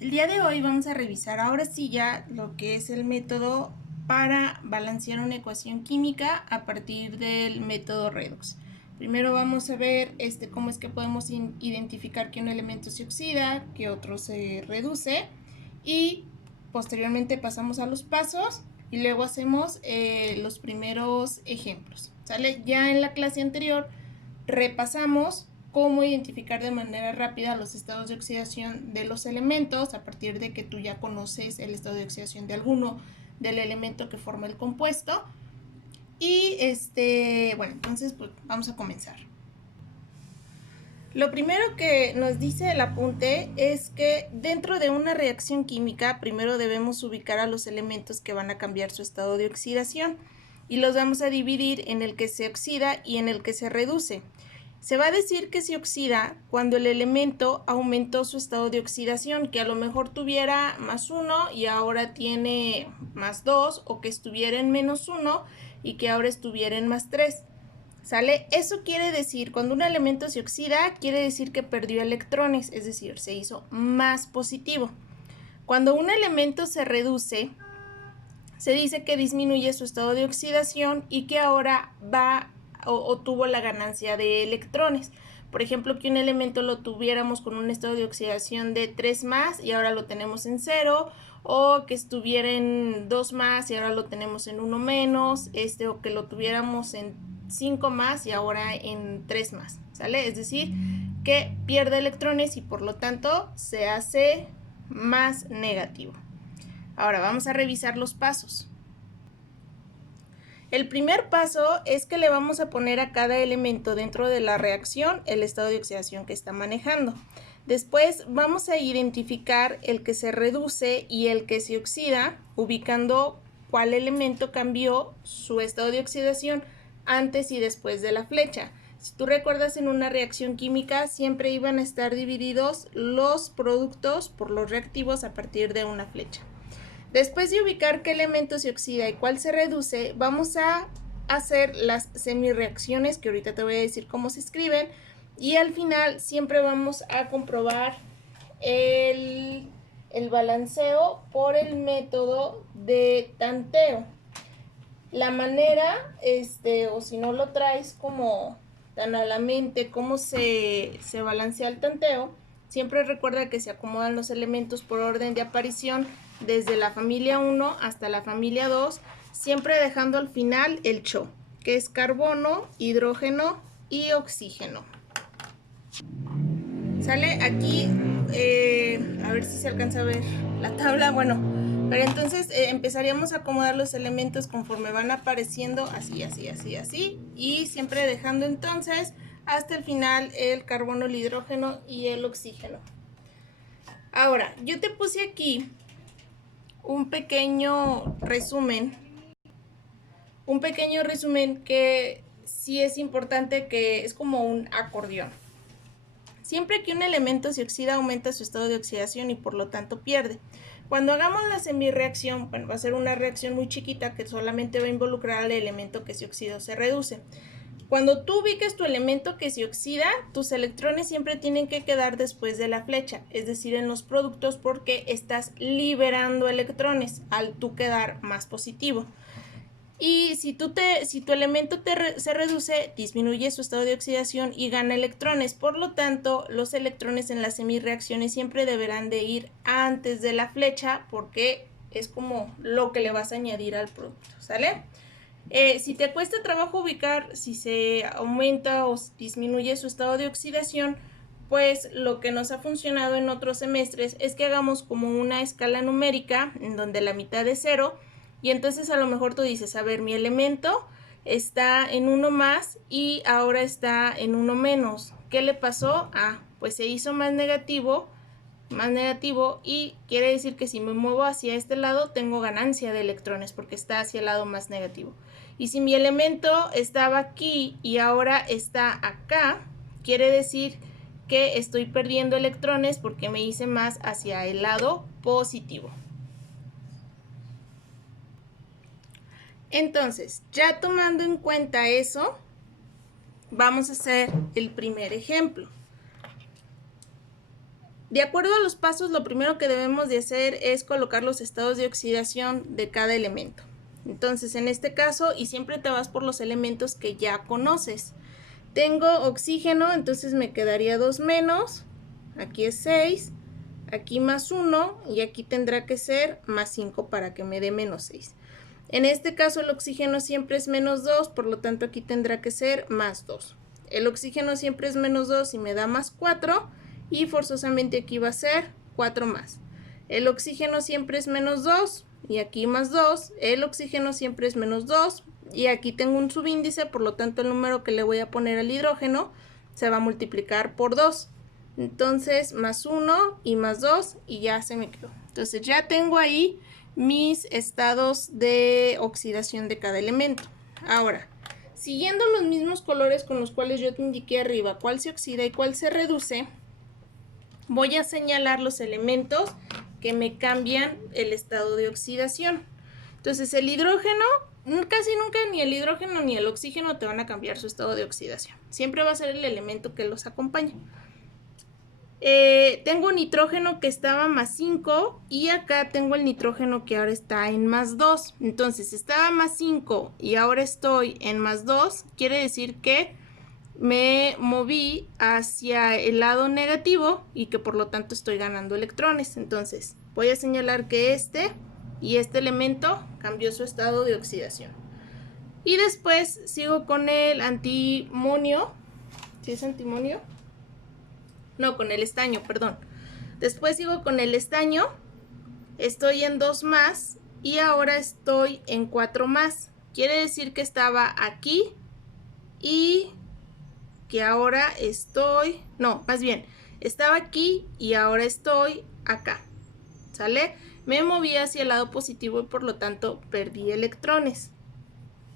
El día de hoy vamos a revisar ahora sí ya lo que es el método para balancear una ecuación química a partir del método redox. Primero vamos a ver cómo es que podemos identificar que un elemento se oxida, que otro se reduce y posteriormente pasamos a los pasos y luego hacemos los primeros ejemplos. ¿Sale? Ya en la clase anterior repasamos cómo identificar de manera rápida los estados de oxidación de los elementos a partir de que tú ya conoces el estado de oxidación de alguno del elemento que forma el compuesto. Y bueno, entonces pues vamos a comenzar. Lo primero que nos dice el apunte es que dentro de una reacción química primero debemos ubicar a los elementos que van a cambiar su estado de oxidación y los vamos a dividir en el que se oxida y en el que se reduce. Se va a decir que se oxida cuando el elemento aumentó su estado de oxidación, que a lo mejor tuviera +1 y ahora tiene +2, o que estuviera en -1 y que ahora estuviera en +3. ¿Sale? Eso quiere decir, cuando un elemento se oxida, quiere decir que perdió electrones, es decir, se hizo más positivo. Cuando un elemento se reduce, se dice que disminuye su estado de oxidación y que ahora va o tuvo la ganancia de electrones. Por ejemplo, que un elemento lo tuviéramos con un estado de oxidación de 3 más y ahora lo tenemos en 0, o que estuviera en 2 más y ahora lo tenemos en 1 menos, o que lo tuviéramos en 5 más y ahora en 3 más, ¿sale? Es decir, que pierde electrones y por lo tanto se hace más negativo. Ahora vamos a revisar los pasos. El primer paso es que le vamos a poner a cada elemento dentro de la reacción el estado de oxidación que está manejando. Después vamos a identificar el que se reduce y el que se oxida, ubicando cuál elemento cambió su estado de oxidación antes y después de la flecha. Si tú recuerdas, en una reacción química siempre iban a estar divididos los productos por los reactivos a partir de una flecha. Después de ubicar qué elemento se oxida y cuál se reduce, vamos a hacer las semireacciones, que ahorita te voy a decir cómo se escriben, y al final siempre vamos a comprobar el balanceo por el método de tanteo. La manera, o si no lo traes como tan a la mente cómo se balancea el tanteo, siempre recuerda que se acomodan los elementos por orden de aparición desde la familia 1 hasta la familia 2, siempre dejando al final el CHO, que es carbono, hidrógeno y oxígeno. ¿Sale? Aquí, a ver si se alcanza a ver la tabla. Bueno, pero entonces empezaríamos a acomodar los elementos conforme van apareciendo, así, así, así, así, y siempre dejando entonces hasta el final el carbono, el hidrógeno y el oxígeno. Ahora, yo te puse aquí un pequeño resumen que sí es importante, que es como un acordeón. Siempre que un elemento se oxida, aumenta su estado de oxidación y por lo tanto pierde. Cuando hagamos la semireacción, bueno, va a ser una reacción muy chiquita que solamente va a involucrar al elemento que se oxida o se reduce. Cuando tú ubiques tu elemento que se oxida, tus electrones siempre tienen que quedar después de la flecha, es decir, en los productos, porque estás liberando electrones al tú quedar más positivo. Y si tu elemento se reduce, disminuye su estado de oxidación y gana electrones. Por lo tanto, los electrones en las semireacciones siempre deberán de ir antes de la flecha, porque es como lo que le vas a añadir al producto, ¿sale? Si te cuesta trabajo ubicar si se aumenta o disminuye su estado de oxidación, pues lo que nos ha funcionado en otros semestres es que hagamos como una escala numérica en donde la mitad es 0, y entonces a lo mejor tú dices, a ver, mi elemento está en 1 más y ahora está en 1 menos. ¿Qué le pasó? Pues se hizo más negativo, y quiere decir que si me muevo hacia este lado tengo ganancia de electrones porque está hacia el lado más negativo. Y si mi elemento estaba aquí y ahora está acá, quiere decir que estoy perdiendo electrones porque me hice más hacia el lado positivo. Entonces, ya tomando en cuenta eso, vamos a hacer el primer ejemplo. De acuerdo a los pasos, lo primero que debemos de hacer es colocar los estados de oxidación de cada elemento. Entonces, en este caso, y siempre te vas por los elementos que ya conoces. Tengo oxígeno, entonces me quedaría 2 menos, aquí es 6, aquí más 1 y aquí tendrá que ser más 5 para que me dé menos 6. En este caso el oxígeno siempre es menos 2, por lo tanto aquí tendrá que ser más 2. El oxígeno siempre es menos 2 y me da más 4 y forzosamente aquí va a ser 4 más. El oxígeno siempre es menos 2 y aquí más 2. El oxígeno siempre es menos 2 y aquí tengo un subíndice, por lo tanto el número que le voy a poner al hidrógeno se va a multiplicar por 2. Entonces más 1 y más 2 y ya se me quedó. Entonces ya tengo ahí mis estados de oxidación de cada elemento. Ahora, siguiendo los mismos colores con los cuales yo te indiqué arriba, cuál se oxida y cuál se reduce, voy a señalar los elementos que me cambian el estado de oxidación. Entonces el hidrógeno, casi nunca ni el hidrógeno ni el oxígeno te van a cambiar su estado de oxidación. Siempre va a ser el elemento que los acompaña. Tengo nitrógeno que estaba más 5 y acá tengo el nitrógeno que ahora está en más 2. Entonces estaba más 5 y ahora estoy en más 2. Quiere decir que me moví hacia el lado negativo y que por lo tanto estoy ganando electrones. Entonces voy a señalar que este y este elemento cambió su estado de oxidación. Y después sigo con el antimonio. ¿Sí es antimonio? No, con el estaño, perdón. Después sigo con el estaño. Estoy en 2 más y ahora estoy en 4 más. Quiere decir que estaba aquí y que ahora estoy... No, más bien, estaba aquí y ahora estoy acá. ¿Sale? Me moví hacia el lado positivo y por lo tanto perdí electrones.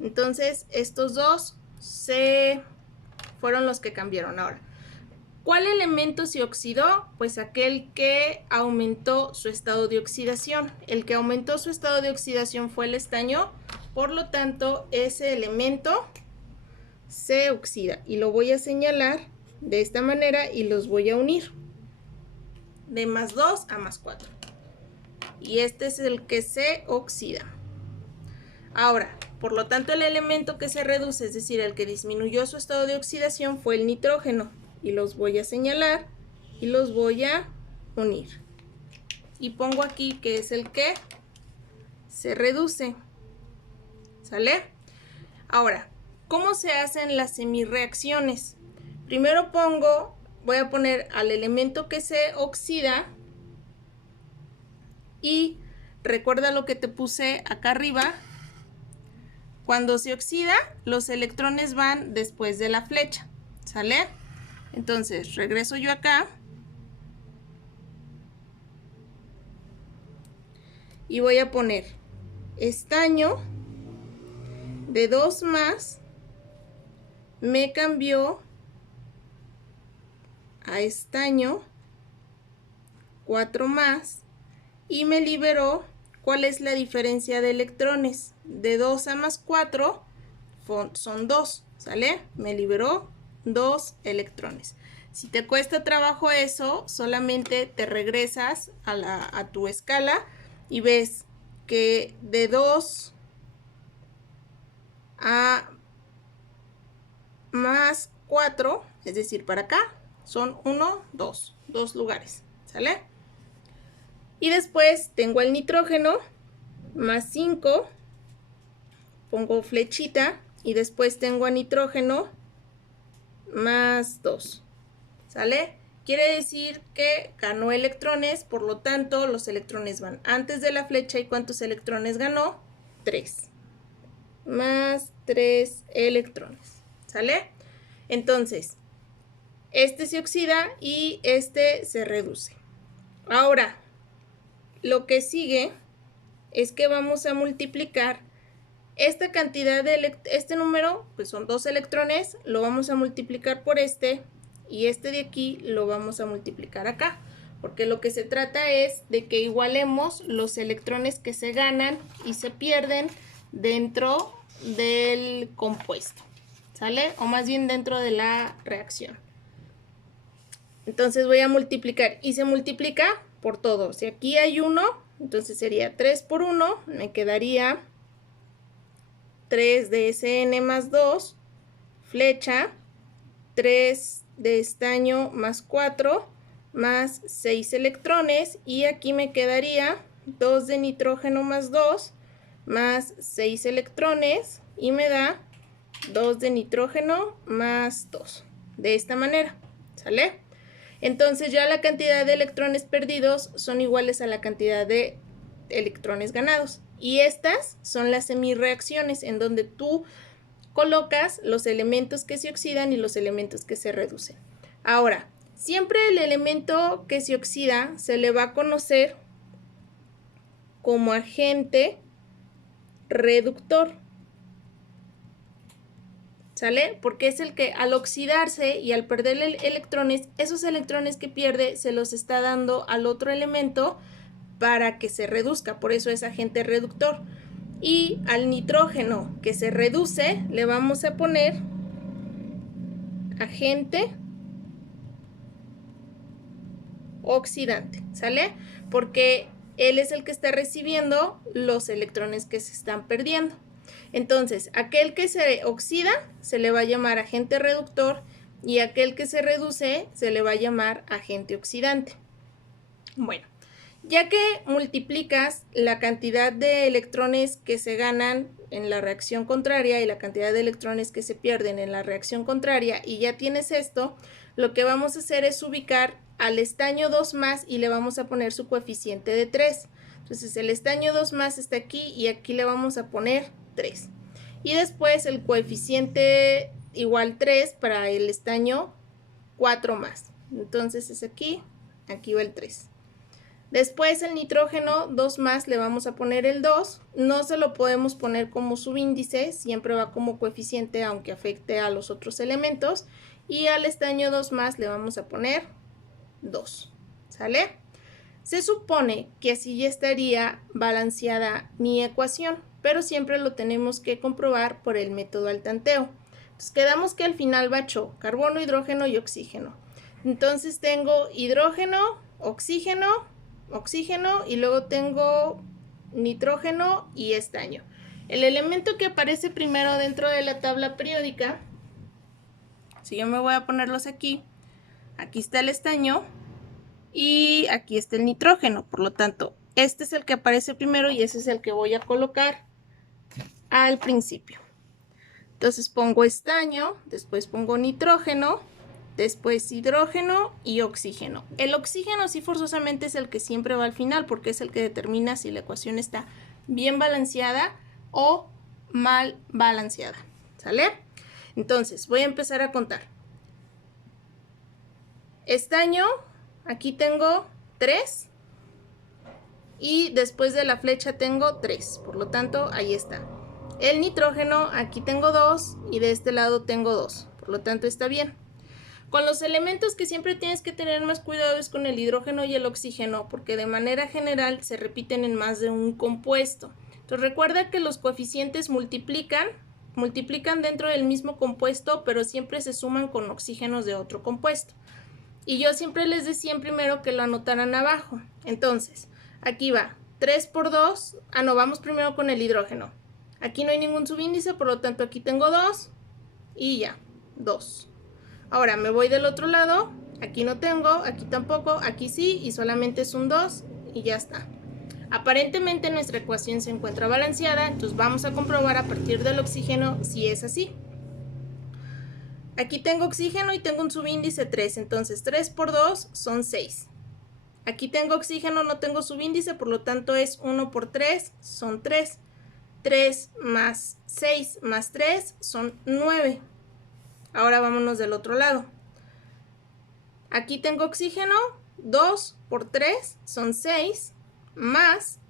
Entonces, estos dos fueron los que cambiaron ahora. ¿Cuál elemento se oxidó? Pues aquel que aumentó su estado de oxidación. El que aumentó su estado de oxidación fue el estaño, por lo tanto ese elemento se oxida. Y lo voy a señalar de esta manera y los voy a unir. De más 2 a más 4. Y este es el que se oxida. Ahora, por lo tanto el elemento que se reduce, es decir, el que disminuyó su estado de oxidación fue el nitrógeno. Y los voy a señalar y los voy a unir. Y pongo aquí que es el que se reduce. ¿Sale? Ahora, ¿cómo se hacen las semirreacciones? Primero voy a poner al elemento que se oxida y recuerda lo que te puse acá arriba. Cuando se oxida, los electrones van después de la flecha. ¿Sale? Entonces, regreso yo acá y voy a poner estaño de 2 más, me cambió a estaño 4 más y me liberó. ¿Cuál es la diferencia de electrones? De 2 a más 4 son 2, ¿sale? Me liberó 2 electrones. Si te cuesta trabajo eso, solamente te regresas a tu escala y ves que de 2 a más 4, es decir, para acá, son 1, 2, 2 lugares, ¿sale? Y después tengo el nitrógeno, más 5, pongo flechita, y después tengo a nitrógeno, más 2, ¿sale? Quiere decir que ganó electrones, por lo tanto los electrones van antes de la flecha. ¿Y cuántos electrones ganó? 3. Más 3 electrones, ¿sale? Entonces, este se oxida y este se reduce. Ahora, lo que sigue es que vamos a multiplicar esta cantidad de este número, pues son 2 electrones, lo vamos a multiplicar por este y este de aquí lo vamos a multiplicar acá, porque lo que se trata es de que igualemos los electrones que se ganan y se pierden dentro del compuesto, ¿sale? O más bien dentro de la reacción. Entonces voy a multiplicar y se multiplica por todo. Si aquí hay 1, entonces sería 3 por 1, me quedaría 3 de SN más 2, flecha, 3 de estaño más 4, más 6 electrones, y aquí me quedaría 2 de nitrógeno más 2, más 6 electrones, y me da 2 de nitrógeno más 2. De esta manera, ¿sale? Entonces ya la cantidad de electrones perdidos son iguales a la cantidad de electrones ganados. Y estas son las semirreacciones, en donde tú colocas los elementos que se oxidan y los elementos que se reducen. Ahora, siempre el elemento que se oxida se le va a conocer como agente reductor, ¿sale? Porque es el que al oxidarse y al perder electrones, esos electrones que pierde se los está dando al otro elemento para que se reduzca, por eso es agente reductor. Y al nitrógeno que se reduce le vamos a poner agente oxidante, ¿sale? Porque él es el que está recibiendo los electrones que se están perdiendo. Entonces, aquel que se oxida se le va a llamar agente reductor y aquel que se reduce se le va a llamar agente oxidante. Bueno, ya que multiplicas la cantidad de electrones que se ganan en la reacción contraria y la cantidad de electrones que se pierden en la reacción contraria, y ya tienes esto, lo que vamos a hacer es ubicar al estaño 2 más y le vamos a poner su coeficiente de 3. Entonces el estaño 2 más está aquí y aquí le vamos a poner 3. Y después el coeficiente igual 3 para el estaño 4 más. Entonces es aquí, aquí va el 3. Después el nitrógeno 2 más le vamos a poner el 2. No se lo podemos poner como subíndice, siempre va como coeficiente aunque afecte a los otros elementos. Y al estaño 2 más le vamos a poner 2. ¿Sale? Se supone que así ya estaría balanceada mi ecuación, pero siempre lo tenemos que comprobar por el método al tanteo. Entonces quedamos que al final bachó carbono, hidrógeno y oxígeno. Entonces tengo hidrógeno, oxígeno, oxígeno y luego tengo nitrógeno y estaño. El elemento que aparece primero dentro de la tabla periódica, si yo me voy a ponerlos aquí, aquí está el estaño y aquí está el nitrógeno, por lo tanto este es el que aparece primero y ese es el que voy a colocar al principio. Entonces pongo estaño, después pongo nitrógeno, después hidrógeno y oxígeno. El oxígeno sí forzosamente es el que siempre va al final porque es el que determina si la ecuación está bien balanceada o mal balanceada. ¿Sale? Entonces voy a empezar a contar. Estaño, aquí tengo 3 y después de la flecha tengo 3, por lo tanto ahí está. El nitrógeno, aquí tengo 2 y de este lado tengo 2, por lo tanto está bien. Con los elementos que siempre tienes que tener más cuidado es con el hidrógeno y el oxígeno, porque de manera general se repiten en más de un compuesto. Entonces recuerda que los coeficientes multiplican dentro del mismo compuesto, pero siempre se suman con oxígenos de otro compuesto. Y yo siempre les decía primero que lo anotaran abajo. Entonces, aquí va 3 por 2, no, vamos primero con el hidrógeno. Aquí no hay ningún subíndice, por lo tanto aquí tengo 2 y ya, 2. Ahora me voy del otro lado, aquí no tengo, aquí tampoco, aquí sí y solamente es un 2 y ya está. Aparentemente nuestra ecuación se encuentra balanceada, entonces vamos a comprobar a partir del oxígeno si es así. Aquí tengo oxígeno y tengo un subíndice 3, entonces 3 por 2 son 6. Aquí tengo oxígeno, no tengo subíndice, por lo tanto es 1 por 3, son 3. 3 más 6 más 3 son 9. Ahora vámonos del otro lado. Aquí tengo oxígeno, 2 por 3 son 6, más,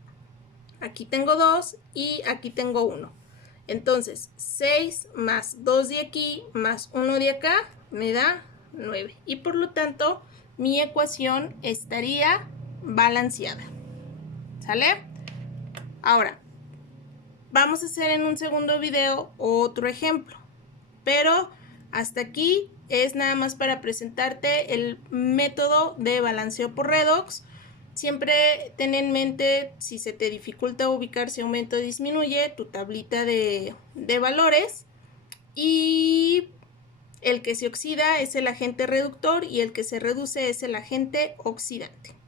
aquí tengo 2 y aquí tengo 1. Entonces, 6 más 2 de aquí más 1 de acá me da 9. Y por lo tanto, mi ecuación estaría balanceada. ¿Sale? Ahora, vamos a hacer en un segundo video otro ejemplo. Pero hasta aquí es nada más para presentarte el método de balanceo por redox. Siempre ten en mente, si se te dificulta ubicar si aumenta o disminuye, tu tablita de valores. Y el que se oxida es el agente reductor y el que se reduce es el agente oxidante.